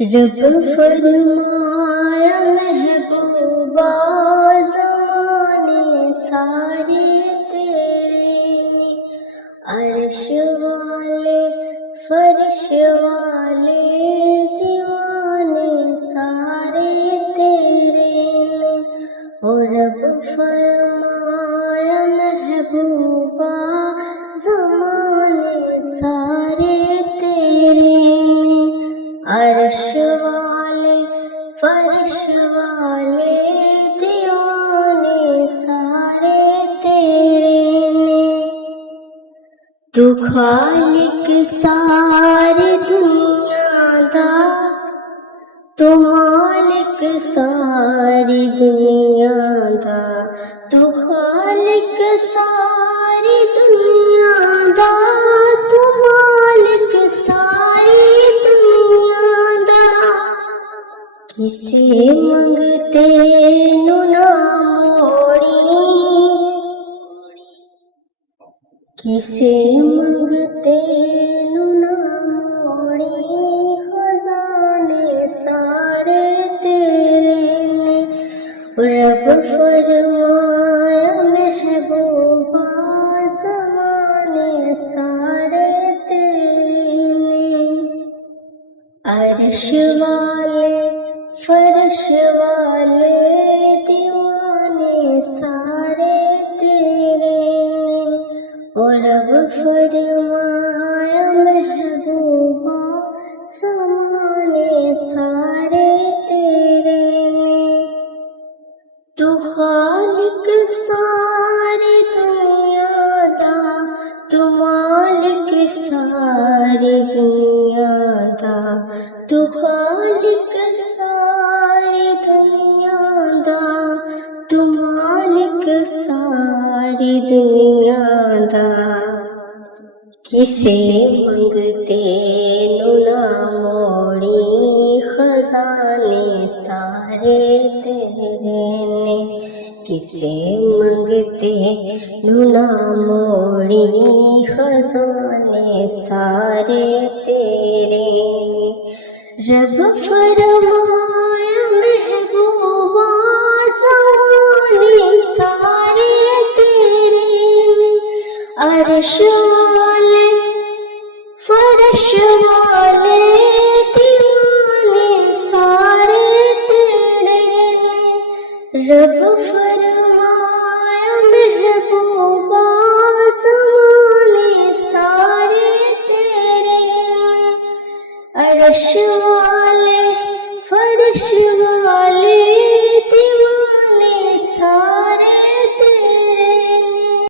رب فرمایا محبوبہ زمانے سارے تیرے نے، عرش والے فرش والے دیوانے سارے تیرے نے، اور رب فرمایا محبوبہ زمانے سارے تیرے نے، عرش والے فرش والے دیوانے سارے تیرے نے۔ تو خالق ساری دنیا دا، تو مالک ساری دنیا دا، تو خالق ساری دنیا دا، تو مالک ساری دنیا دا، کسے منگتے نو نہ موڑی، کسے منگتے نو نہ موڑی، خزانے سارے تیرے نے، رب فرمایا محبوبہ زمانے سارے تیرے نے، عرش والے فرش والے دیوانے سارے تیرے نے، اور رب فرمایا محبوبہ زمانے سارے تیرے نے۔ تو خالق ساری دنیا دا، تو مالک ساری دنیا دا، تو خالق ساری دنیا دا، تو مالک ساری دنیا دا، کسے منگتے نو نہ موڑی، خزانے سارے تیرے نے، کسے منگتے نو نہ موڑی، خزانے سارے تیرے نے، رب فرمایا محبوبہ زمانے سارے تیرے نے، عرش والے فرش والے دیوانے سارے تیرے نے، رب فرمایا محبوبہ زمانے سارے تیرے نے، عرش والے